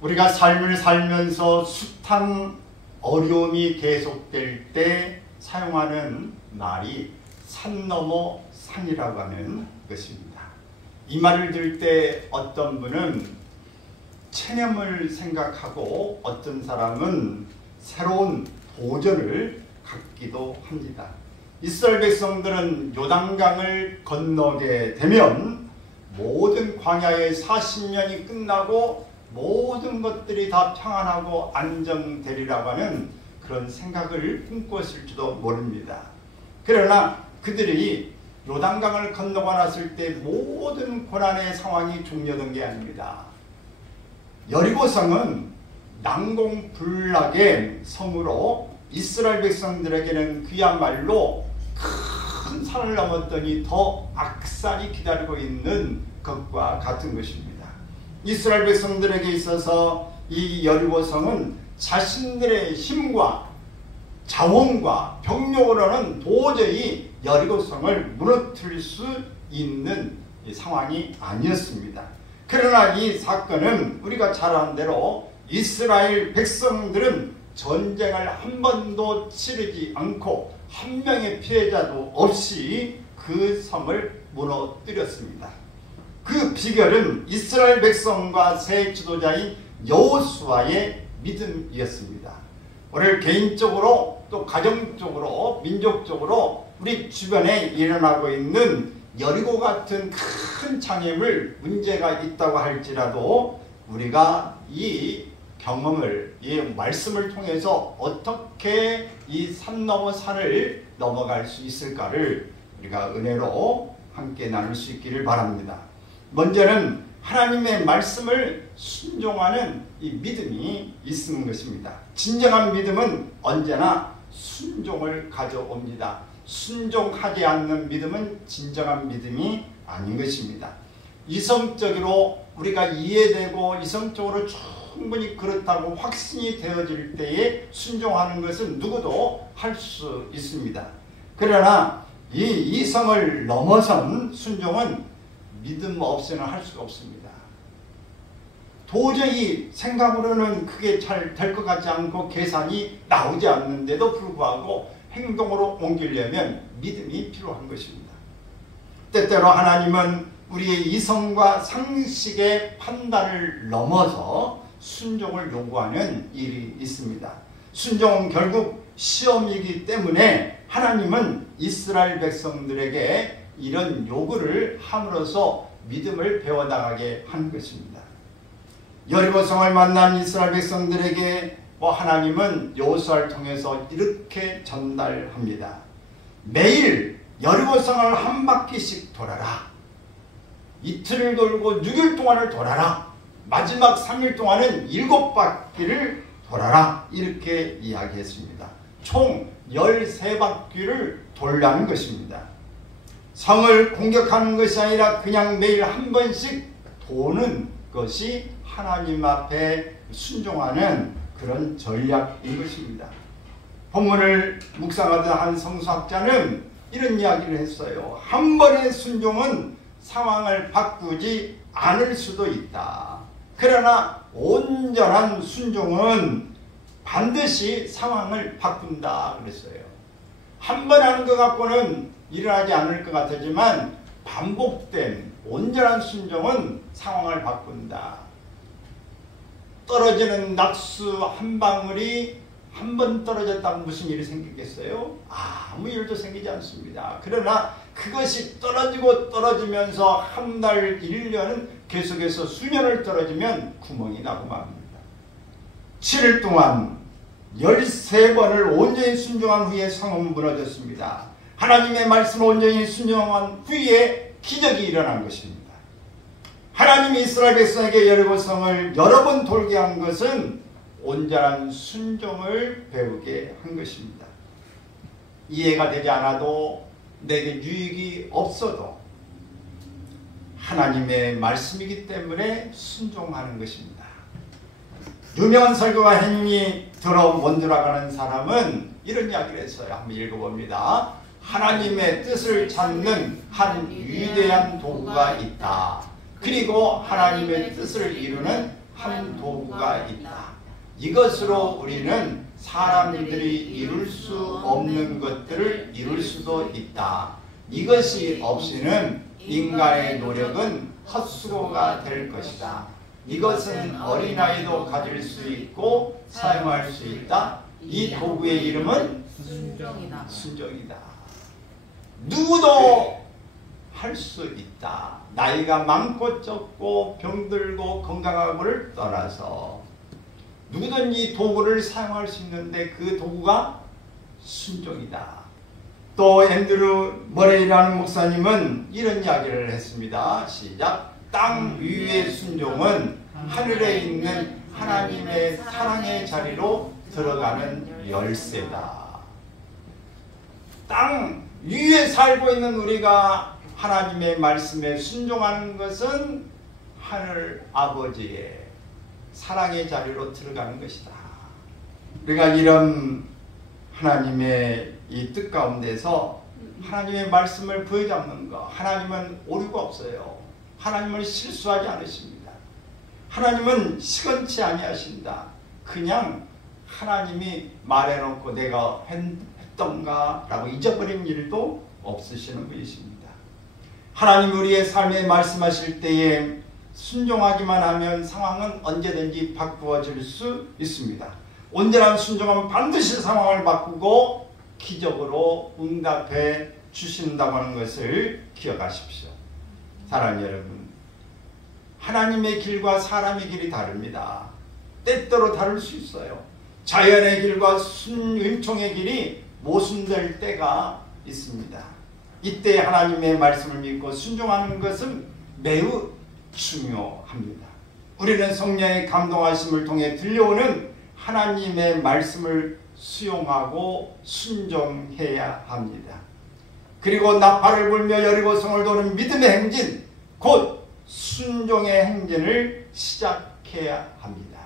우리가 삶을 살면서 숱한 어려움이 계속될 때 사용하는 말이 산 넘어 산이라고 하는 것입니다. 이 말을 들을 때 어떤 분은 체념을 생각하고 어떤 사람은 새로운 도전을 갖기도 합니다. 이스라엘 백성들은 요단강을 건너게 되면 모든 광야의 40년이 끝나고 모든 것들이 다 평안하고 안정되리라고 하는 그런 생각을 꿈꿨을지도 모릅니다. 그러나 그들이 요단강을 건너고 났을 때 모든 고난의 상황이 종료된 게 아닙니다. 여리고성은 난공불락의 성으로 이스라엘 백성들에게는 그야말로 큰 산을 넘었더니 더 악산이 기다리고 있는 것과 같은 것입니다. 이스라엘 백성들에게 있어서 이 여리고성은 자신들의 힘과 자원과 병력으로는 도저히 여리고성을 무너뜨릴 수 있는 상황이 아니었습니다. 그러나 이 사건은 우리가 잘 아는 대로 이스라엘 백성들은 전쟁을 한 번도 치르지 않고 한 명의 피해자도 없이 그 성을 무너뜨렸습니다. 그 비결은 이스라엘 백성과 새 지도자인 여호수아의 믿음이었습니다. 오늘 개인적으로 또 가정적으로 민족적으로 우리 주변에 일어나고 있는 여리고 같은 큰 장애물 문제가 있다고 할지라도 우리가 이 경험을 이 말씀을 통해서 어떻게 이 산 넘어 산을 넘어갈 수 있을까를 우리가 은혜로 함께 나눌 수 있기를 바랍니다. 먼저는 하나님의 말씀을 순종하는 이 믿음이 있는 것입니다. 진정한 믿음은 언제나 순종을 가져옵니다. 순종하지 않는 믿음은 진정한 믿음이 아닌 것입니다. 이성적으로 우리가 이해되고 이성적으로 충분히 그렇다고 확신이 되어질 때에 순종하는 것은 누구도 할 수 있습니다. 그러나 이 이성을 넘어선 순종은 믿음 없이는 할 수가 없습니다. 도저히 생각으로는 그게 잘 될 것 같지 않고 계산이 나오지 않는데도 불구하고 행동으로 옮기려면 믿음이 필요한 것입니다. 때때로 하나님은 우리의 이성과 상식의 판단을 넘어서 순종을 요구하는 일이 있습니다. 순종은 결국 시험이기 때문에 하나님은 이스라엘 백성들에게 이런 요구를 함으로써 믿음을 배워나가게 한 것입니다. 여리고성을 만난 이스라엘 백성들에게 하나님은 여호수아를 통해서 이렇게 전달합니다. 매일 여리고성을 한 바퀴씩 돌아라. 이틀을 돌고 6일 동안을 돌아라. 마지막 3일 동안은 7바퀴를 돌아라. 이렇게 이야기했습니다. 총 13바퀴를 돌라는 것입니다. 성을 공격하는 것이 아니라 그냥 매일 한 번씩 도는 것이 하나님 앞에 순종하는 그런 전략인 것입니다. 본문을 묵상하던 한 성수학자는 이런 이야기를 했어요. 한 번의 순종은 상황을 바꾸지 않을 수도 있다. 그러나 온전한 순종은 반드시 상황을 바꾼다 그랬어요. 한 번 하는 것 갖고는 일어나지 않을 것 같지만 반복된 온전한 순종은 상황을 바꾼다. 떨어지는 낙수 한 방울이 한 번 떨어졌다면 무슨 일이 생기겠어요? 아무 일도 생기지 않습니다. 그러나 그것이 떨어지고 떨어지면서 한 달, 1년 계속해서 수년을 떨어지면 구멍이 나고 맙니다. 7일 동안 13번을 온전히 순종한 후에 성은 무너졌습니다. 하나님의 말씀을 온전히 순종한 후에 기적이 일어난 것입니다. 하나님이 이스라엘 백성에게 여리고성을 여러 번 돌게 한 것은 온전한 순종을 배우게 한 것입니다. 이해가 되지 않아도 내게 유익이 없어도 하나님의 말씀이기 때문에 순종하는 것입니다. 유명한 설교가 행위 들어 못 들어가는 사람은 이런 이야기를 했어요. 한번 읽어봅니다. 하나님의 뜻을 찾는 한 위대한 도구가 있다. 그리고 하나님의 뜻을 이루는 한 도구가 있다. 이것으로 우리는 사람들이 이룰 수 없는 것들을 이룰 수도 있다. 이것이 없이는 인간의 노력은 헛수고가 될 것이다. 이것은 어린아이도 가질 수 있고 사용할 수 있다. 이 도구의 이름은 순종이다. 순종이다. 누구도 할 수 있다. 나이가 많고 적고 병들고 건강하고를 떠나서 누구든지 도구를 사용할 수 있는데 그 도구가 순종이다. 또 앤드루 머레이라는 목사님은 이런 이야기를 했습니다. 시작. 땅 위의 순종은 하늘에 있는 하나님의 사랑의 자리로 들어가는 열쇠다. 땅 위에 살고 있는 우리가 하나님의 말씀에 순종하는 것은 하늘 아버지의 사랑의 자리로 들어가는 것이다. 우리가 이런 하나님의 이 뜻 가운데서 하나님의 말씀을 부여잡는 것, 하나님은 오류가 없어요. 하나님은 실수하지 않으십니다. 하나님은 시건치 아니하신다. 그냥 하나님이 말해놓고 내가 했던가 라고 잊어버린 일도 없으시는 분이십니다. 하나님 우리의 삶에 말씀하실 때에 순종하기만 하면 상황은 언제든지 바꾸어질 수 있습니다. 온전한 순종하면 반드시 상황을 바꾸고 기적으로 응답해 주신다고 하는 것을 기억하십시오. 사랑하는 여러분, 하나님의 길과 사람의 길이 다릅니다. 때때로 다를 수 있어요. 자연의 길과 은총의 길이 모순될 때가 있습니다. 이때 하나님의 말씀을 믿고 순종하는 것은 매우 중요합니다. 우리는 성령의 감동하심을 통해 들려오는 하나님의 말씀을 수용하고 순종해야 합니다. 그리고 나팔을 불며 여리고성을 도는 믿음의 행진, 곧 순종의 행진을 시작해야 합니다.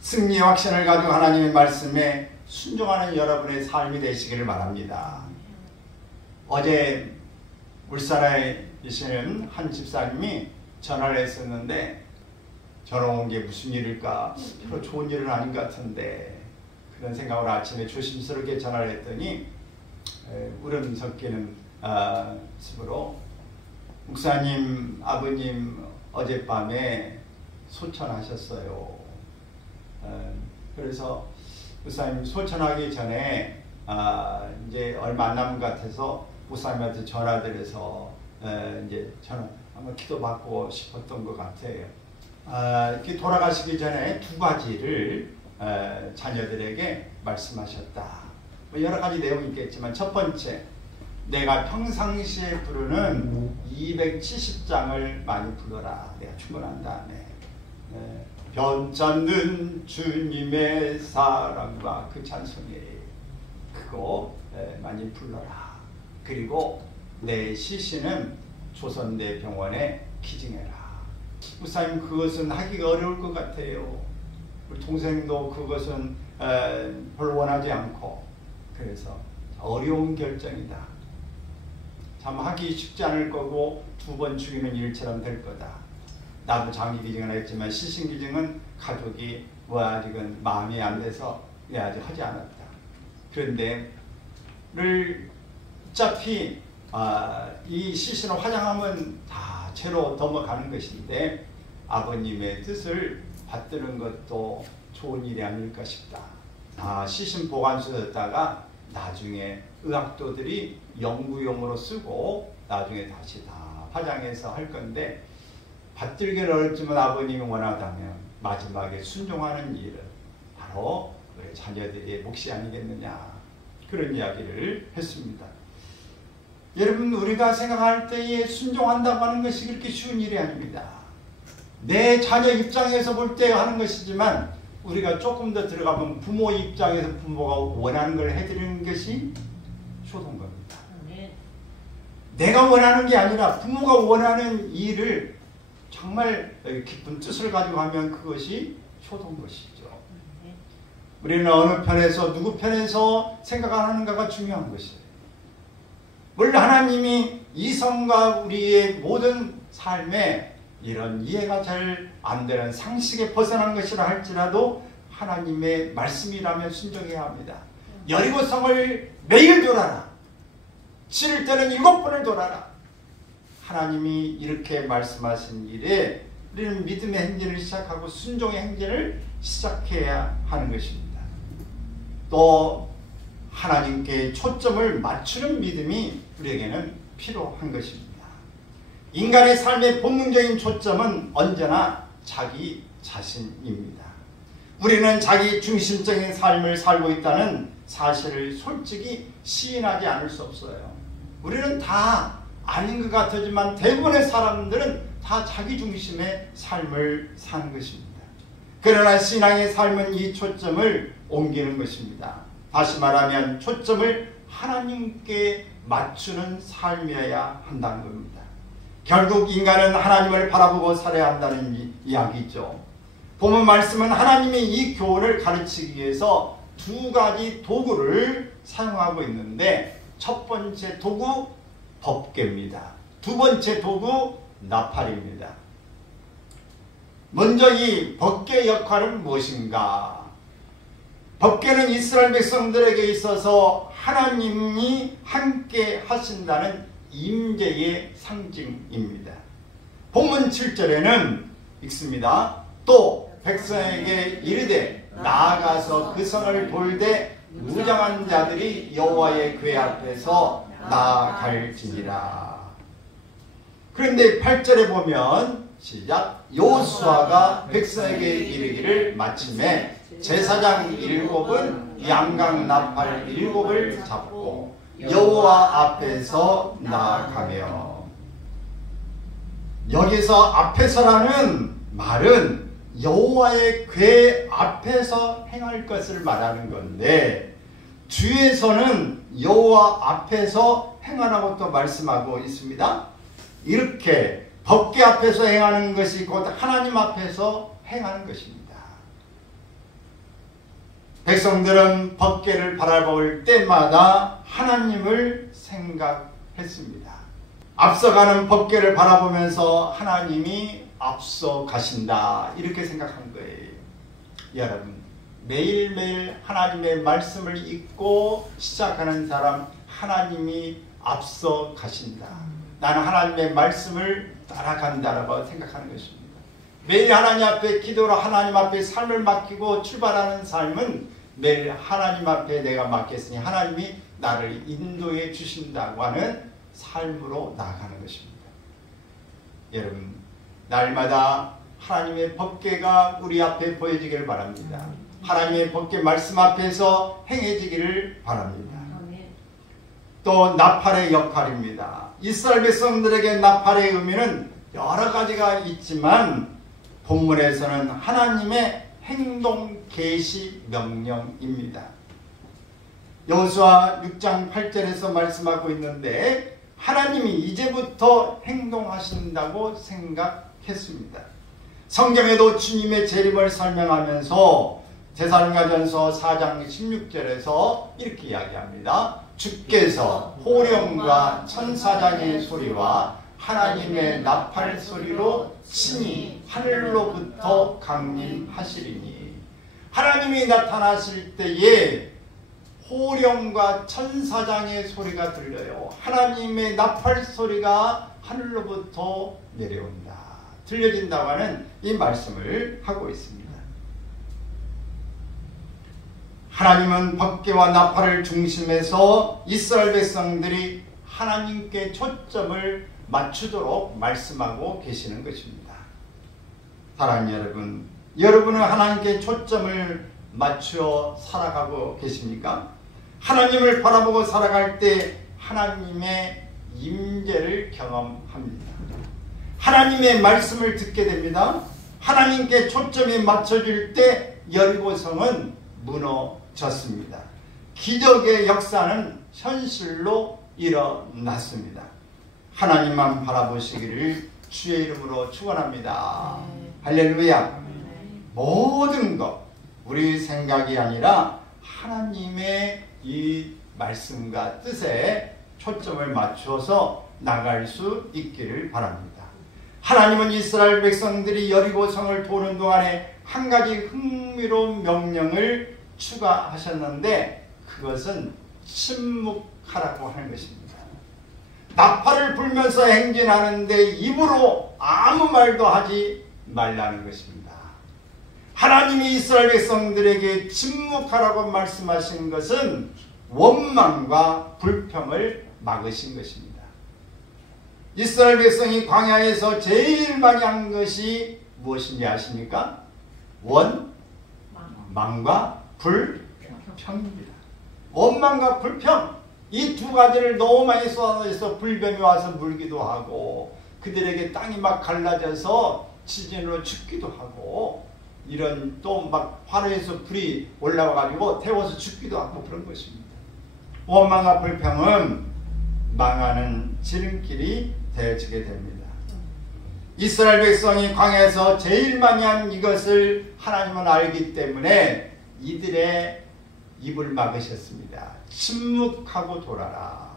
승리의 확신을 가지고 하나님의 말씀에 순종하는 여러분의 삶이 되시기를 바랍니다. 어제 울산에 계시는 한 집사님이 전화를 했었는데 전화 온 게 무슨 일일까? 별로 좋은 일은 아닌 것 같은데 그런 생각으로 아침에 조심스럽게 전화를 했더니 울음 섞이는 집으로 목사님 아버님 어젯밤에 소천하셨어요. 그래서 목사님 소천하기 전에 이제 얼마 안 남은 것 같아서 목사님한테 전화드려서 이제 전화 한번 기도받고 싶었던 것 같아요. 이렇게 돌아가시기 전에 두 가지를 자녀들에게 말씀하셨다. 뭐 여러 가지 내용이 있겠지만 첫 번째, 내가 평상시에 부르는 270장을 많이 불러라. 내가 충분한 다음에 변찮는 주님의 사랑과 그 찬송에 그거 많이 불러라. 그리고 내 시신은 조선대병원에 기증해라. 목사님 그것은 하기가 어려울 것 같아요. 우리 동생도 그것은 별로 원하지 않고 그래서 어려운 결정이다. 참 하기 쉽지 않을 거고 두 번 죽이는 일처럼 될 거다. 나도 장기기증은 했지만 시신기증은 가족이 아직은 마음이 안 돼서 아직 하지 않았다. 그런데 어차피 이 시신을 화장하면 다 죄로 넘어가는 것인데 아버님의 뜻을 받드는 것도 좋은 일이 아닐까 싶다. 시신 보관소에다가 나중에 의학도들이 연구용으로 쓰고 나중에 다시 다 화장해서 할 건데 받들기는 어렵지만 아버님이 원하다면 마지막에 순종하는 일은 바로 우리 자녀들의 몫이 아니겠느냐, 그런 이야기를 했습니다. 여러분, 우리가 생각할 때에 순종한다고 하는 것이 그렇게 쉬운 일이 아닙니다. 내 자녀 입장에서 볼 때 하는 것이지만 우리가 조금 더 들어가면 부모 입장에서 부모가 원하는 걸 해드리는 것이 효도인 겁니다. 내가 원하는 게 아니라 부모가 원하는 일을 정말 깊은 뜻을 가지고 하면 그것이 효도인 것이죠. 우리는 어느 편에서 누구 편에서 생각하는가가 중요한 것이에요. 물론 하나님이 이성과 우리의 모든 삶에 이런 이해가 잘 안 되는 상식에 벗어난 것이라 할지라도 하나님의 말씀이라면 순종해야 합니다. 여리고성을 매일 돌아라. 7일 때는 7번을 돌아라. 하나님이 이렇게 말씀하신 일에 우리는 믿음의 행진을 시작하고 순종의 행진을 시작해야 하는 것입니다. 또 하나님께 초점을 맞추는 믿음이 우리에게는 필요한 것입니다. 인간의 삶의 본능적인 초점은 언제나 자기 자신입니다. 우리는 자기 중심적인 삶을 살고 있다는 사실을 솔직히 시인하지 않을 수 없어요. 우리는 다 아닌 것 같지만 대부분의 사람들은 다 자기 중심의 삶을 사는 것입니다. 그러나 신앙의 삶은 이 초점을 옮기는 것입니다. 다시 말하면 초점을 하나님께 맞추는 삶이어야 한다는 겁니다. 결국 인간은 하나님을 바라보고 살아야 한다는 이야기죠. 본문 말씀은 하나님이 이 교훈을 가르치기 위해서 두 가지 도구를 사용하고 있는데 첫 번째 도구 법궤입니다. 두 번째 도구 나팔입니다. 먼저 이 법궤 역할은 무엇인가? 법궤는 이스라엘 백성들에게 있어서 하나님이 함께 하신다는 임재의 상징입니다. 본문 7절에는 읽습니다. 또 백성에게 이르되 나아가서 그 성을 돌되 무장한 자들이 여호와의 궤 앞에서 나아갈지니라. 그런데 8절에 보면 시작. 여호수아가 백성에게 이르기를 마침에 제사장 7은 양각 나팔 7을 잡고 여호와 앞에서 나아가며. 여기서 앞에서라는 말은 여호와의 궤 앞에서 행할 것을 말하는 건데 뒤에서는 여호와 앞에서 행하라고 또 말씀하고 있습니다. 이렇게 법궤 앞에서 행하는 것이 곧 하나님 앞에서 행하는 것입니다. 백성들은 법궤를 바라볼 때마다 하나님을 생각했습니다. 앞서가는 법궤를 바라보면서 하나님이 앞서 가신다 이렇게 생각한 거예요. 여러분 매일매일 하나님의 말씀을 읽고 시작하는 사람 하나님이 앞서 가신다. 나는 하나님의 말씀을 따라간다라고 생각하는 것입니다. 매일 하나님 앞에 기도로 하나님 앞에 삶을 맡기고 출발하는 삶은 매일 하나님 앞에 내가 맡겼으니 하나님이 나를 인도해 주신다고 하는 삶으로 나아가는 것입니다. 여러분 날마다 하나님의 법궤가 우리 앞에 보여지기를 바랍니다. 하나님의 법궤 말씀 앞에서 행해지기를 바랍니다. 또 나팔의 역할입니다. 이스라엘 백성들에게 나팔의 의미는 여러 가지가 있지만 본문에서는 하나님의 행동 계시 명령입니다. 여호수아 6장 8절에서 말씀하고 있는데 하나님이 이제부터 행동하신다고 생각했습니다. 성경에도 주님의 재림을 설명하면서 데살로니가전서 4장 16절에서 이렇게 이야기합니다. 주께서 호령과 천사장의 소리와 하나님의 나팔 소리로 친히 하늘로부터 강림하시리니. 하나님이 나타나실 때에 호령과 천사장의 소리가 들려요. 하나님의 나팔 소리가 하늘로부터 내려온다. 들려진다고 하는 이 말씀을 하고 있습니다. 하나님은 법궤와 나팔을 중심해서 이스라엘 백성들이 하나님께 초점을 맞추도록 말씀하고 계시는 것입니다. 사랑하는 여러분, 여러분은 하나님께 초점을 맞추어 살아가고 계십니까? 하나님을 바라보고 살아갈 때 하나님의 임재를 경험합니다. 하나님의 말씀을 듣게 됩니다. 하나님께 초점이 맞춰질 때 여리고성은 무너졌습니다. 기적의 역사는 현실로 일어났습니다. 하나님만 바라보시기를 주의 이름으로 축원합니다. 할렐루야. 모든 것 우리 생각이 아니라 하나님의 이 말씀과 뜻에 초점을 맞춰서 나갈 수 있기를 바랍니다. 하나님은 이스라엘 백성들이 여리고 성을 도는 동안에 한 가지 흥미로운 명령을 추가하셨는데 그것은 침묵하라고 하는 것입니다. 나팔을 불면서 행진하는데 입으로 아무 말도 하지 말라는 것입니다. 하나님이 이스라엘 백성들에게 침묵하라고 말씀하신 것은 원망과 불평을 막으신 것입니다. 이스라엘 백성이 광야에서 제일 많이 한 것이 무엇인지 아십니까? 원망과 불평입니다. 원망과 불평, 이 두 가지를 너무 많이 쏟아내서 불뱀이 와서 물기도 하고 그들에게 땅이 막 갈라져서 지진으로 죽기도 하고 이런 또 막 화로에서 불이 올라와가지고 태워서 죽기도 하고 그런 것입니다. 원망과 불평은 망하는 지름길이 되어지게 됩니다. 이스라엘 백성이 광야에서 제일 많이 한 이것을 하나님은 알기 때문에 이들의 입을 막으셨습니다. 침묵하고 돌아라.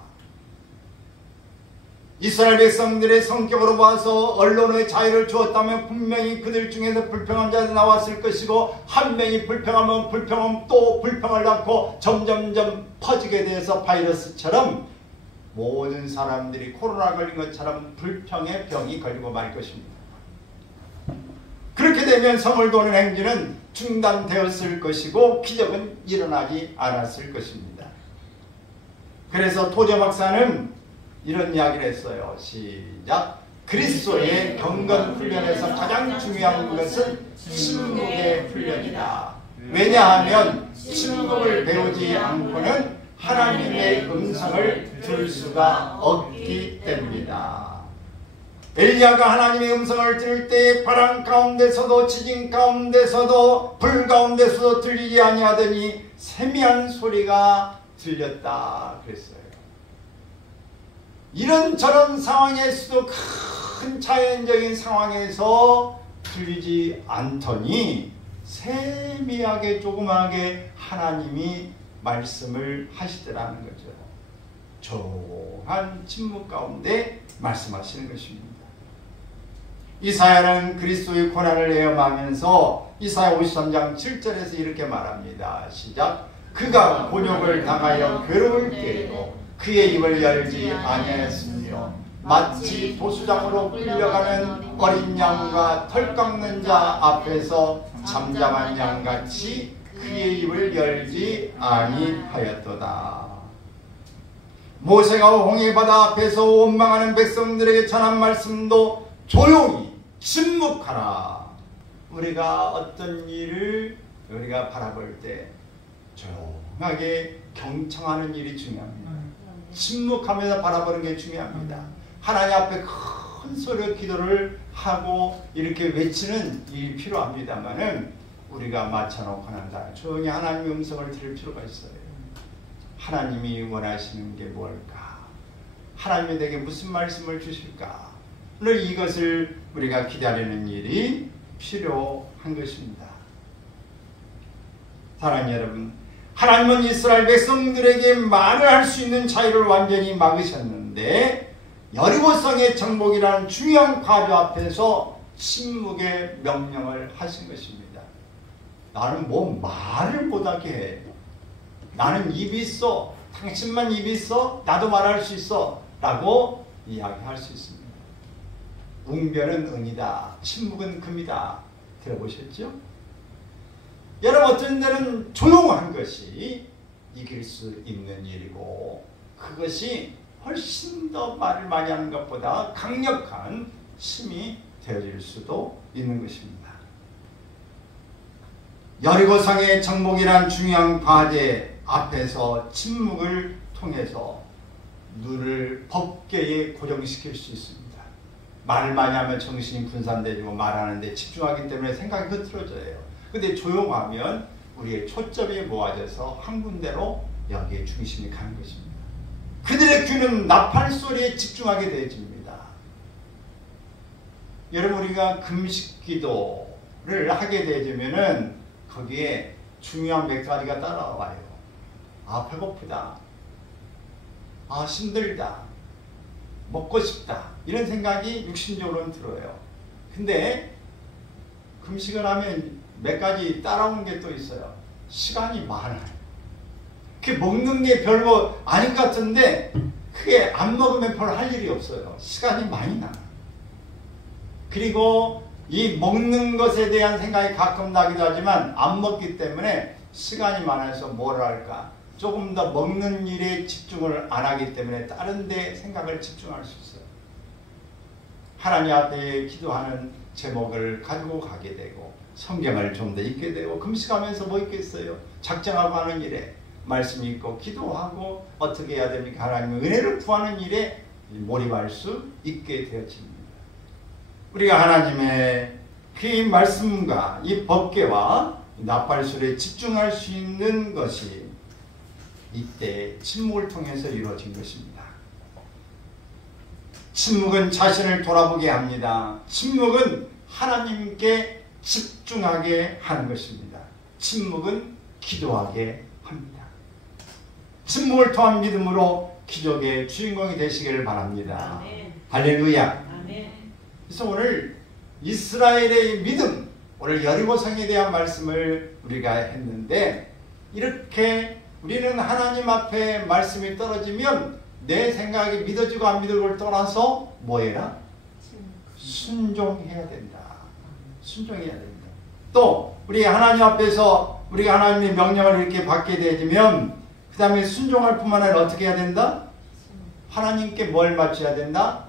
이스라엘 백성들의 성격으로 봐서 언론의 자유를 주었다면 분명히 그들 중에서 불평한 자들이 나왔을 것이고 한 명이 불평하면 불평은 또 불평을 낳고 점점점 퍼지게 돼서 바이러스처럼 모든 사람들이 코로나 걸린 것처럼 불평의 병이 걸리고 말 것입니다. 그렇게 되면 성을 도는 행진은 중단되었을 것이고 기적은 일어나지 않았을 것입니다. 그래서 토저 박사는 이런 이야기를 했어요. 시작. 그리스도의 경건 훈련에서 가장 중요한 것은 침묵의 훈련이다. 왜냐하면 침묵을 배우지 않고는 하나님의 음성을 들을 수가 없기 때문이다. 엘리야가 하나님의 음성을 들을 때 바람 가운데서도 지진 가운데서도 불 가운데서도 들리지 아니하더니 세미한 소리가 들렸다 그랬어요. 이런저런 상황에서도 큰 자연적인 상황에서 들리지 않더니 세미하게 조그마하게 하나님이 말씀을 하시더라는 거죠. 조용한 침묵 가운데 말씀하시는 것입니다. 이사야는 그리스도의 고난을 예언하면서 이사야 53장 7절에서 이렇게 말합니다. 시작. 그가 곤욕을 당하여 괴로울 때에도 그의 입을 열지 아니하였으며 마치 도수장으로 끌려가는 어린 양과 털 깎는 자 앞에서 잠잠한 양같이 그의 입을 열지 아니하였도다. 모세가 홍해 바다 앞에서 원망하는 백성들에게 전한 말씀도 조용히 침묵하라. 우리가 어떤 일을 우리가 바라볼 때 조용하게 경청하는 일이 중요합니다. 침묵하면서 바라보는 게 중요합니다. 하나님 앞에 큰 소리로 기도를 하고 이렇게 외치는 일이 필요합니다만은 우리가 맞춰놓고 난 다음에 조용히 하나님의 음성을 들을 필요가 있어요. 하나님이 원하시는 게 뭘까? 하나님이 내게 무슨 말씀을 주실까? 오늘 이것을 우리가 기다리는 일이 필요한 것입니다. 사랑하는 여러분, 하나님은 이스라엘 백성들에게 말을 할 수 있는 자유를 완전히 막으셨는데 여리고성의 정복이라는 중요한 과제 앞에서 침묵의 명령을 하신 것입니다. 나는 뭐 말을 못하게 해. 나는 입이 있어. 당신만 입이 있어. 나도 말할 수 있어. 라고 이야기할 수 있습니다. 웅변은 응이다. 침묵은 금이다. 들어보셨죠? 여러분 어떤 때는 조용한 것이 이길 수 있는 일이고 그것이 훨씬 더 말을 많이 하는 것보다 강력한 힘이 되어질 수도 있는 것입니다. 여리고성의 정복이란 중요한 과제 앞에서 침묵을 통해서 눈을 법궤에 고정시킬 수 있습니다. 말을 많이 하면 정신이 분산되고 말하는데 집중하기 때문에 생각이 흐트러져요. 근데 조용하면 우리의 초점이 모아져서 한 군데로 여기에 중심이 가는 것입니다. 그들의 귀는 나팔 소리에 집중하게 되어집니다. 여러분 우리가 금식 기도를 하게 되면은 거기에 중요한 몇 가지가 따라와요. 아 배고프다. 아 힘들다. 먹고 싶다. 이런 생각이 육신적으로는 들어요. 근데 금식을 하면 몇 가지 따라오는 게 또 있어요. 시간이 많아요. 그 먹는 게 별거 아닌 것 같은데 그게 안 먹으면 별 할 일이 없어요. 시간이 많이 나요. 그리고 이 먹는 것에 대한 생각이 가끔 나기도 하지만 안 먹기 때문에 시간이 많아서 뭐랄까 조금 더 먹는 일에 집중을 안 하기 때문에 다른 데 생각을 집중할 수 있어요. 하나님 앞에 기도하는 제목을 가지고 가게 되고 성경을 좀 더 읽게 되고 금식하면서 뭐 있겠어요? 작정하고 하는 일에 말씀 읽고 기도하고 어떻게 해야 됩니까? 하나님의 은혜를 구하는 일에 몰입할 수 있게 되어집니다. 우리가 하나님의 그 말씀과 이 법궤와 나팔술에 집중할 수 있는 것이 이때 침묵을 통해서 이루어진 것입니다. 침묵은 자신을 돌아보게 합니다. 침묵은 하나님께 집중하게 하는 것입니다. 침묵은 기도하게 합니다. 침묵을 통한 믿음으로 기적의 주인공이 되시기를 바랍니다. 아멘. 할렐루야. 아멘. 그래서 오늘 이스라엘의 믿음, 오늘 여리고성에 대한 말씀을 우리가 했는데 이렇게 우리는 하나님 앞에 말씀이 떨어지면 내 생각이 믿어지고 안 믿어지고를 떠나서 뭐 해라? 순종해야 된다. 순종해야 된다. 또 우리 하나님 앞에서 우리가 하나님의 명령을 이렇게 받게 되면 그 다음에 순종할 뿐만 아니라 어떻게 해야 된다? 하나님께 뭘 맞춰야 된다?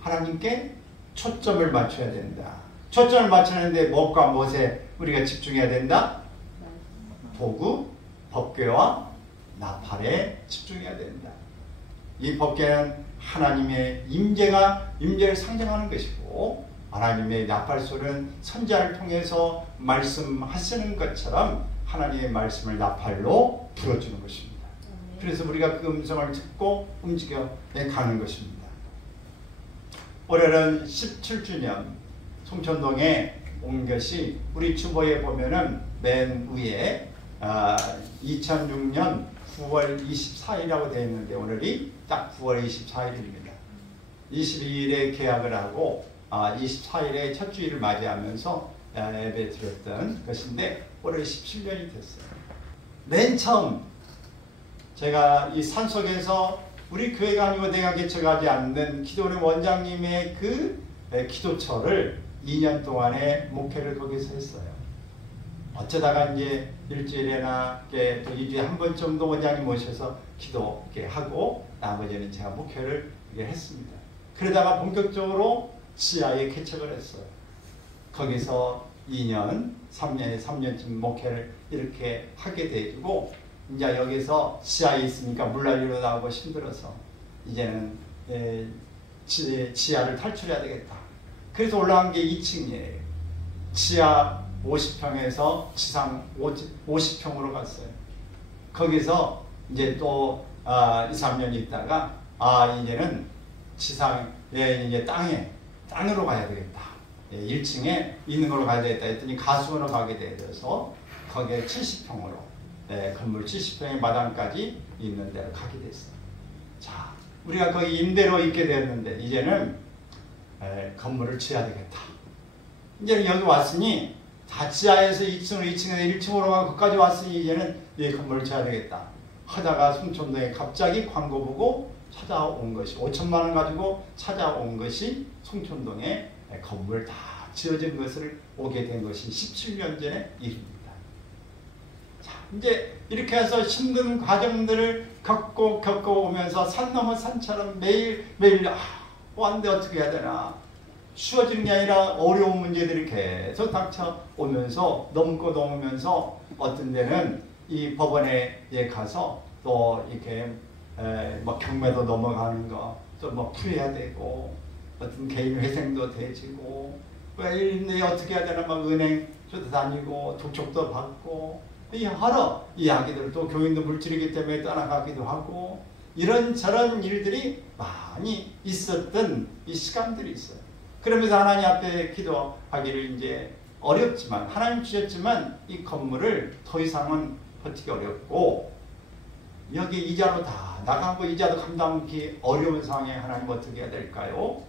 하나님께 초점을 맞춰야 된다. 초점을 맞추는데 무엇과 무엇에 우리가 집중해야 된다? 도구, 법궤와 나팔에 집중해야 된다. 이 법궤는 하나님의 임재를 상징하는 것이고 하나님의 나팔소리는 선지자를 통해서 말씀하시는 것처럼 하나님의 말씀을 나팔로 불어주는 것입니다. 그래서 우리가 그 음성을 듣고 움직여 가는 것입니다. 올해는 17주년 송천동에 온 것이 우리 주보에 보면은 맨 위에 2006년 9월 24일이라고 되어 있는데 오늘이 딱 9월 24일입니다. 22일에 계약을 하고 24일에 첫 주일을 맞이하면서 예배 드렸던 것인데 올해 17년이 됐어요. 맨 처음 제가 이 산속에서 우리 교회가 아니고 내가 개척하지 않는 기도원의 원장님의 그 기도처를 2년 동안의 목회를 거기서 했어요. 어쩌다가 이제 일주일에나 또 2주에 한 번 정도 원장님 모셔서 기도 하고 나머지는 제가 목회를 했습니다. 그러다가 본격적으로 지하에 개척을 했어요. 거기서 2년, 3년쯤 목회를 이렇게 하게 되고 이제 여기서 지하에 있으니까 물난리로 나오고 힘들어서 이제는 지하를 탈출해야 되겠다. 그래서 올라간 게 2층이에요. 지하 50평에서 지상 50평으로 갔어요. 거기서 이제 또 2, 3년 있다가 이제는 지상에 이제 땅으로 가야 되겠다. 1층에 있는 걸로 가야 되겠다 했더니 가수원으로 가게 되어서 거기에 70평으로 건물 70평의 마당까지 있는 데로 가게 됐어요. 자, 우리가 거기 임대로 있게 되었는데 이제는 건물을 지어야 되겠다. 이제는 여기 왔으니 다 지하에서 2층으로 2층에서 1층으로 가고 거기까지 왔으니 이제는 이 건물을 지어야 되겠다. 하다가 송천동에 갑자기 광고 보고 찾아온 것이 5천만 원 가지고 찾아온 것이 송천동에 건물 다 지어진 것을 오게 된 것이 17년 전의 일입니다. 자, 이제 이렇게 해서 힘든 과정들을 겪어오면서 산 넘어 산처럼 매일 왔는데 어떻게 해야 되나. 쉬워지는 게 아니라 어려운 문제들이 계속 닥쳐오면서 넘으면서 어떤 데는 이 법원에 가서 또 이렇게 뭐 경매도 넘어가는 거 또 뭐 풀어야 되고 어떤 개인 회생도 되지고 왜 어떻게 해야 되나 막 은행도 다니고 독촉도 받고 여러 이야기들 또 교인도 물질이기 때문에 떠나가기도 하고 이런저런 일들이 많이 있었던 이 시간들이 있어요. 그러면서 하나님 앞에 기도하기를 이제 어렵지만 하나님 주셨지만 이 건물을 더 이상은 버티기 어렵고 여기 이자로 다 나가고 이자도 감당하기 어려운 상황에 하나님 어떻게 해야 될까요?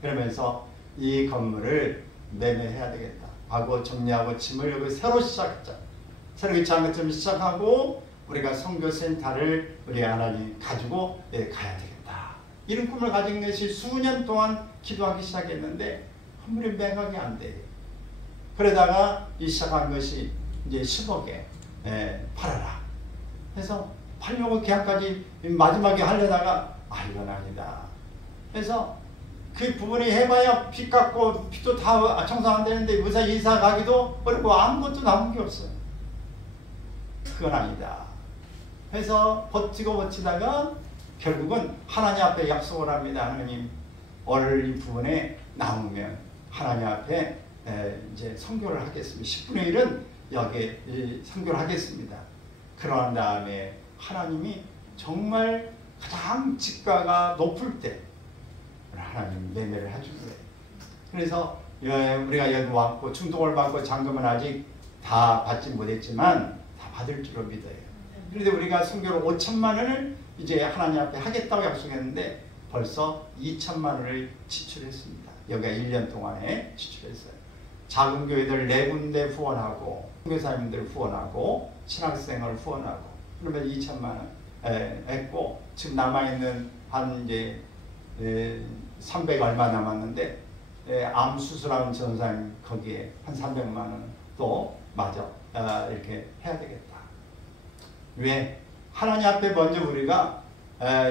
그러면서 이 건물을 매매해야 되겠다 하고 정리하고 짐을 여기 새로 시작했자. 새로 위치한 것처럼 시작하고 우리가 선교센터를 우리 하나님 가지고 가야 되겠다. 이런 꿈을 가진 것이 수년 동안 기도하기 시작했는데 건물이 매각이 안 돼요. 그러다가 이 시작한 것이 이제 10억에 팔아라. 그래서 팔려고 계약까지 마지막에 하려다가 이건 아니다. 그래서 그 부분이 해봐야 빚 갚고 빚도 다 청소 안 되는데 의사 이사 가기도 어렵고 아무것도 남은 게 없어요. 그건 아니다. 그래서 버티다가 결국은 하나님 앞에 약속을 합니다. 하나님 오늘 이 부분에 나오면 하나님 앞에 이제 선교를 하겠습니다. 10분의 1은 여기에 선교를 하겠습니다. 그러한 다음에 하나님이 정말 가장 지가가 높을 때 하나님 매매를 해준 거예요. 그래서 우리가 여기 왔고 충동을 받고 잔금은 아직 다 받지 못했지만 다 받을 줄로 믿어요. 그런데 우리가 선교로 5천만 원을 이제 하나님 앞에 하겠다고 약속했는데 벌써 2천만 원을 지출했습니다. 여기가 1년 동안에 지출했어요. 작은 교회들 4군데 후원하고 선교사님들 후원하고 신학생을 후원하고 그러면 2천만 원 했고 지금 남아있는 한 이제 300 얼마 남았는데 암 수술하는 전사님 거기에 한 300만 원 또 마저 이렇게 해야 되겠다. 왜? 하나님 앞에 먼저 우리가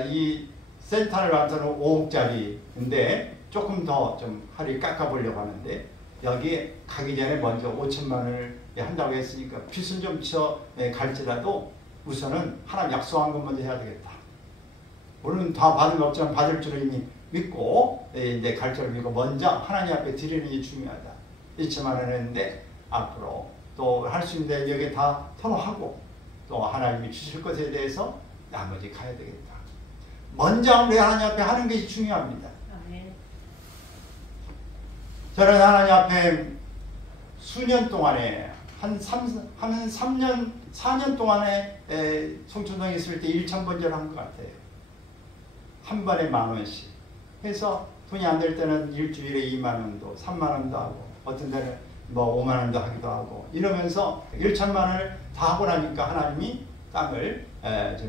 이 센터를 완성은 5억짜리인데 조금 더 좀 할인 깎아보려고 하는데 여기에 가기 전에 먼저 5천만 원을 한다고 했으니까 빚은 좀 쳐 갈지라도 우선은 하나님 약속한 것 먼저 해야 되겠다. 물론 다 받은 거 없지만 받을 줄을 이미 믿고 이제 갈 줄을 믿고 먼저 하나님 앞에 드리는 게 중요하다. 2천만 원 했는데 앞으로 또 할 수 있는데 여기 다 토로하고 또 하나님이 주실 것에 대해서 나머지 가야 되겠다. 먼저 우리 하나님 앞에 하는 것이 중요합니다. 저는 하나님 앞에 수년 동안에 한 3년, 4년 동안에 송천동에 있을 때 1,000번절 한 것 같아요. 한 번에 10,000원씩. 그래서 돈이 안 될 때는 일주일에 2만 원도, 3만 원도 하고, 어떤 데는 뭐 5만 원도 하기도 하고, 이러면서 1천만 원을 다 하고 나니까 하나님이 땅을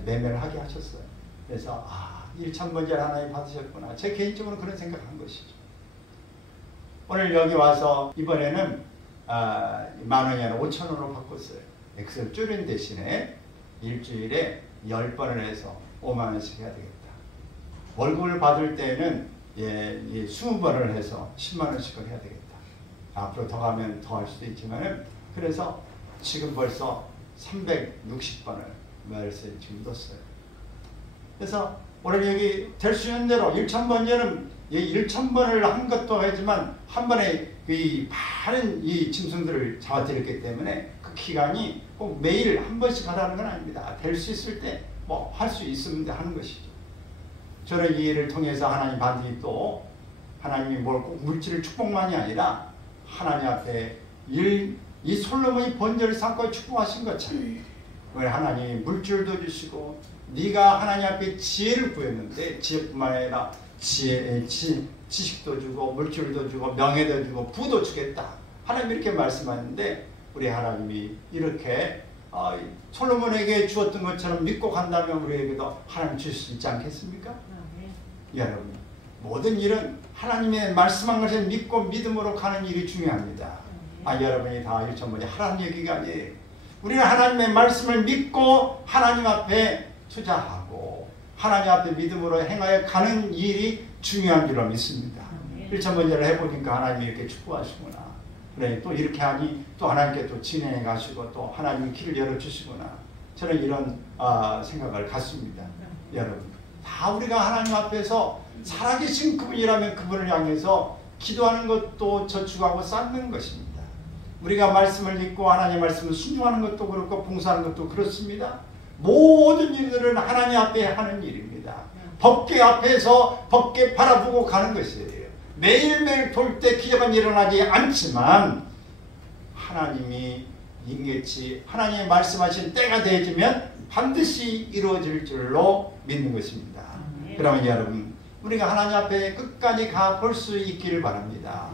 매매를 하게 하셨어요. 그래서 1,000번절 하나님 받으셨구나. 제 개인적으로 그런 생각한 것이죠. 오늘 여기 와서 이번에는 10,000원이 아니라 5,000원으로 바꿨어요. 그것을 줄인 대신에 일주일에 10번을 해서 5만 원씩 해야 되겠다. 월급을 받을 때는 20번을 해서 10만 원씩을 해야 되겠다. 앞으로 더 가면 더 할 수도 있지만은 그래서 지금 벌써 360번을 말씀 지금 넣었어요. 그래서 오늘 여기 될 수 있는 대로 1,000번째는 1,000번을 한 것도 하지만 한 번에 이 많은 이 짐승들을 잡아드렸기 때문에 그 기간이 꼭 매일 한 번씩 하라는 건 아닙니다. 될 수 있을 때 뭐 할 수 있으면 하는 것이죠. 저는 이 일을 통해서 하나님 반드시 또 하나님이 뭘 꼭 물질을 축복만이 아니라 하나님 앞에 이 솔로몬이 번제를 삼고 축복하신 것처럼 하나님이 물질도 주시고 네가 하나님 앞에 지혜를 구했는데 지혜뿐만 아니라 지식도 주고 물질도 주고 명예도 주고 부도 주겠다. 하나님이 이렇게 말씀하는데 우리 하나님이 이렇게 솔로몬에게 주었던 것처럼 믿고 간다면 우리에게도 하나님 주실 수 있지 않겠습니까? 여러분 모든 일은 하나님의 말씀한 것을 믿고 믿음으로 가는 일이 중요합니다. 여러분이 다 1,000번째 하라는 얘기가 아니에요. 우리는 하나님의 말씀을 믿고 하나님 앞에 투자하고 하나님 앞에 믿음으로 행하여 가는 일이 중요한 줄로 믿습니다. 1,000번째를 해보니까 하나님이 이렇게 축복하시구나. 그래 또 이렇게 하니 또 하나님께 또 진행해 가시고 또 하나님이 길을 열어주시구나. 저는 이런 생각을 갖습니다. 여러분 다 우리가 하나님 앞에서 살아계신 그분이라면 그분을 향해서 기도하는 것도 저축하고 쌓는 것입니다. 우리가 말씀을 읽고 하나님의 말씀을 순종하는 것도 그렇고 봉사하는 것도 그렇습니다. 모든 일들은 하나님 앞에 하는 일입니다. 법궤 앞에서 법궤 바라보고 가는 것이에요. 매일매일 돌 때 기적은 일어나지 않지만 하나님이 임계치 하나님이 말씀하신 때가 되어지면 반드시 이루어질 줄로 믿는 것입니다. 그러면 여러분, 우리가 하나님 앞에 끝까지 가 볼 수 있기를 바랍니다.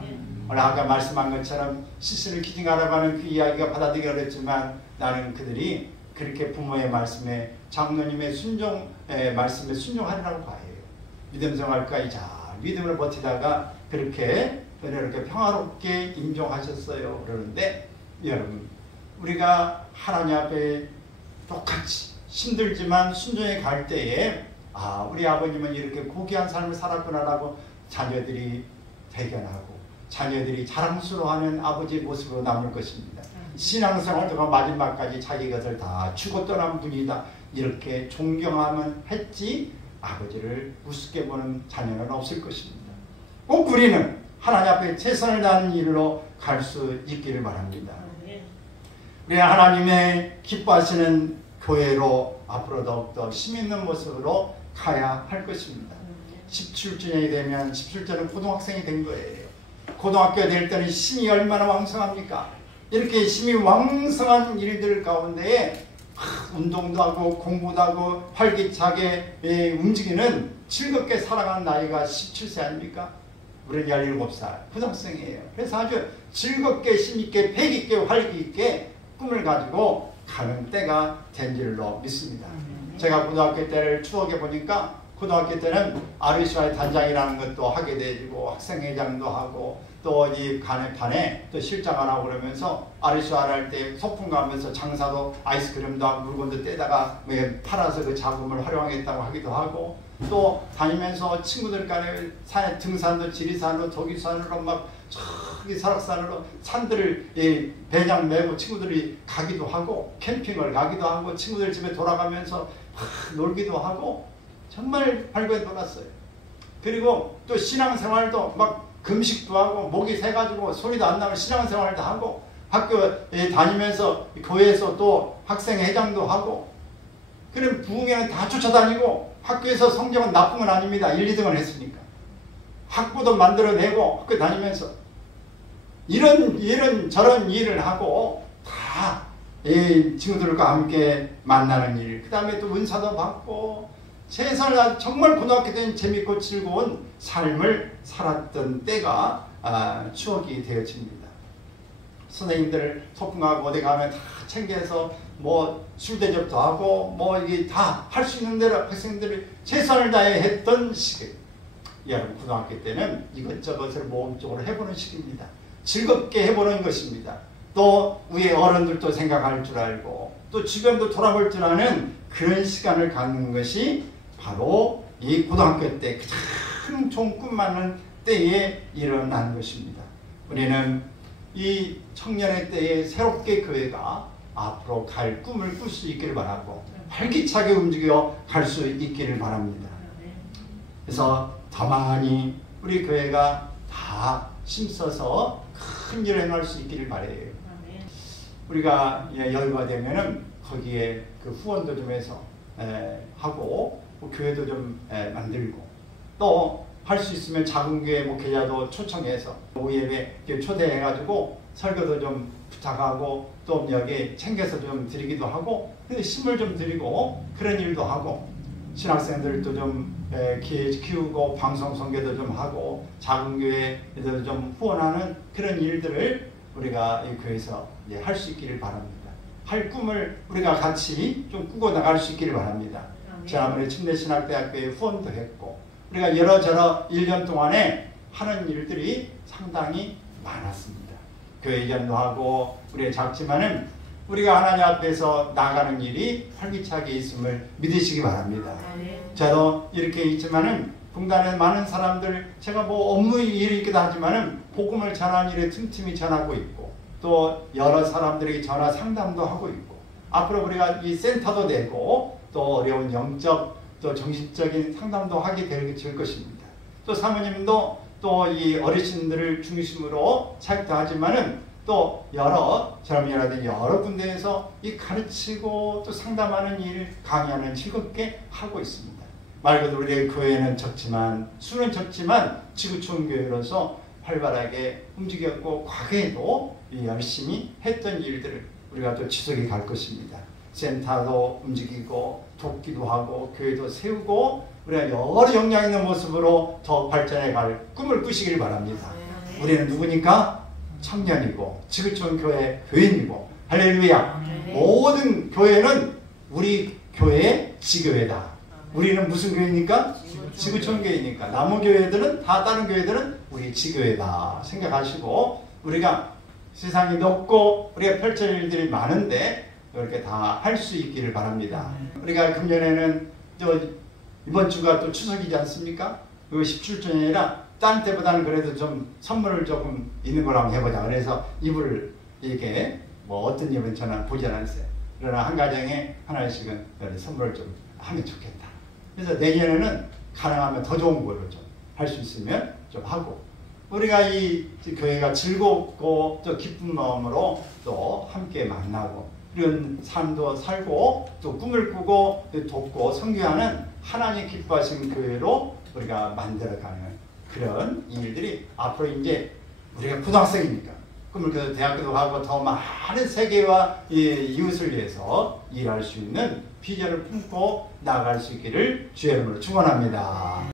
오늘 아까 말씀한 것처럼 시신을 기증하라고 하는 그 이야기가 받아들이기 어렵지만 나는 그들이 그렇게 부모의 말씀에 장로님의 말씀에 순종하리라고 봐요. 믿음 생활까지 잘 믿음을 버티다가 그렇게 평화롭게 임종하셨어요. 그러는데 여러분, 우리가 하나님 앞에 똑같이 힘들지만 순종해 갈 때에 우리 아버님은 이렇게 고귀한 삶을 살았구나라고 자녀들이 대견하고 자녀들이 자랑스러워하는 아버지의 모습으로 남을 것입니다. 신앙생활도 마지막까지 자기 것을 다 주고 떠난 분이다 이렇게 존경하면 했지 아버지를 우습게 보는 자녀는 없을 것입니다. 꼭 우리는 하나님 앞에 최선을 다하는 일로 갈 수 있기를 바랍니다. 우리 하나님의 기뻐하시는 교회로 앞으로 더욱더 힘있는 모습으로 가야 할 것입니다. 17주년이 되면 17주년은 고등학생이 된 거예요. 고등학교 될 때는 힘이 얼마나 왕성합니까? 이렇게 힘이 왕성한 일들 가운데에 운동도 하고 공부도 하고 활기차게 움직이는 즐겁게 살아가는 나이가 17세 아닙니까? 우리는 17살 고등학생이에요. 그래서 아주 즐겁게 힘있게 패기있게 활기있게 꿈을 가지고 가는 때가 된 줄로 믿습니다. 제가 고등학교 때를 추억해 보니까 고등학교 때는 RUCI 단장이라는 것도 하게 되고 학생회장도 하고 또 이 반에 또 실장을 하고 그러면서 RUCI 할 때 소풍 가면서 장사도 아이스크림도 하고 물건도 떼다가 팔아서 그 자금을 활용하겠다고 하기도 하고 또 다니면서 친구들 간에 등산도 지리산으로 덕유산으로 막 저기 설악산으로 산들을 배낭 메고 친구들이 가기도 하고 캠핑을 가기도 하고 친구들 집에 돌아가면서 놀기도 하고 정말 밝게 놀았어요. 그리고 또 신앙생활도 막 금식도 하고 목이 새가지고 소리도 안 나면 신앙생활도 하고 학교에 다니면서 교회에서 또 학생회장도 하고 그럼 부흥회는 다 쫓아다니고 학교에서 성적은 나쁜 건 아닙니다. 1, 2등을 했으니까. 학부도 만들어내고 학교 다니면서 이런 저런 일을 하고 다 친구들과 함께 만나는 일, 그 다음에 또 은사도 받고 최선을 다해 정말 고등학교 때는 재밌고 즐거운 삶을 살았던 때가 추억이 되어집니다. 선생님들 소풍하고 어디 가면 다 챙겨서 뭐 술 대접도 하고 뭐 이게 다 할 수 있는 대로 학생들이 최선을 다해 했던 시기. 여러분 고등학교 때는 이것저것을 모험적으로 해보는 시기입니다. 즐겁게 해보는 것입니다. 또 위에 어른들도 생각할 줄 알고 또 주변도 돌아볼 줄 아는 그런 시간을 갖는 것이 바로 이 고등학교 때 가장 좋은 꿈 많은 때에 일어난 것입니다. 우리는 이 청년의 때에 새롭게 교회가 앞으로 갈 꿈을 꿀 수 있기를 바라고 활기차게 움직여 갈 수 있기를 바랍니다. 그래서 더 많이 우리 교회가 다 힘써서 큰 일을 행할 수 있기를 바라요. 우리가 여유가 되면은 거기에 그 후원도 좀 해서 하고 교회도 좀 만들고 또 할 수 있으면 작은 교회 목회자도 초청해서 오예배 초대해가지고 설교도 좀 부탁하고 또 여기 챙겨서 좀 드리기도 하고 힘을 좀 드리고 그런 일도 하고 신학생들도 좀 키우고 방송 선교도 좀 하고 작은 교회에도 좀 후원하는 그런 일들을 우리가 이 교회에서 할 수 있기를 바랍니다. 할 꿈을 우리가 같이 좀 꾸고 나갈 수 있기를 바랍니다. 지난번에 침례신학대학교에 후원도 했고 우리가 여러저러 1년 동안에 하는 일들이 상당히 많았습니다. 교회 이전도 하고 우리 작지만은 우리가 하나님 앞에서 나가는 일이 활기차게 있음을 믿으시기 바랍니다. 저도 이렇게 있지만은 공단에 많은 사람들 제가 뭐 업무 일이 있기도 하지만은 복음을 전하는 일에 틈틈이 전하고 있고 또 여러 사람들에게 전화 상담도 하고 있고 앞으로 우리가 이 센터도 되고 또 어려운 영적 또 정신적인 상담도 하게 될 것입니다. 또 사모님도 또 이 어르신들을 중심으로 사역하지만은 또 저럼이라든 여러 군데에서 이 가르치고 또 상담하는 일, 강의하는 즐겁게 하고 있습니다. 말 그대로 우리의 교회는 적지만 수는 적지만 지구촌 교회로서 활발하게 움직였고 과거에도 열심히 했던 일들을 우리가 또 지속해 갈 것입니다. 센터도 움직이고 돕기도 하고 교회도 세우고 우리가 여러 역량 있는 모습으로 더 발전해 갈 꿈을 꾸시길 바랍니다. 우리는 누구니까? 청년이고 지구촌 교회 교인이고 할렐루야. 모든 교회는 우리 교회의 지교회다. 우리는 무슨 교회니까? 지구촌 교회니까. 나무 교회들은 다 다른 교회들은 우리 지교회다 생각하시고 우리가 세상이 넓고 우리가 펼칠 일들이 많은데 이렇게 다 할 수 있기를 바랍니다. 우리가 금년에는 또 이번 주가 또 추석이지 않습니까? 그 17주년이라 딴 때보다는 그래도 좀 선물을 조금 있는 걸 한번 해보자. 그래서 이불을 이렇게 뭐 어떤 이불은 저는 보지 않았어요. 그러나 한 가정에 하나씩은 선물을 좀 하면 좋겠다. 그래서 내년에는 가능하면 더 좋은 걸로 좀 할 수 있으면 좀 하고 우리가 이 교회가 즐겁고 또 기쁜 마음으로 또 함께 만나고 이런 삶도 살고 또 꿈을 꾸고 돕고 선교하는 하나님 기뻐하신 교회로 우리가 만들어가는 그런 일들이 앞으로 이제 우리가 고등학생이니까 꿈을 꿔서 대학교도 가고 더 많은 세계와 이웃을 위해서 일할 수 있는 비전을 품고 나아갈 수 있기를 주의 이름으로 축원합니다.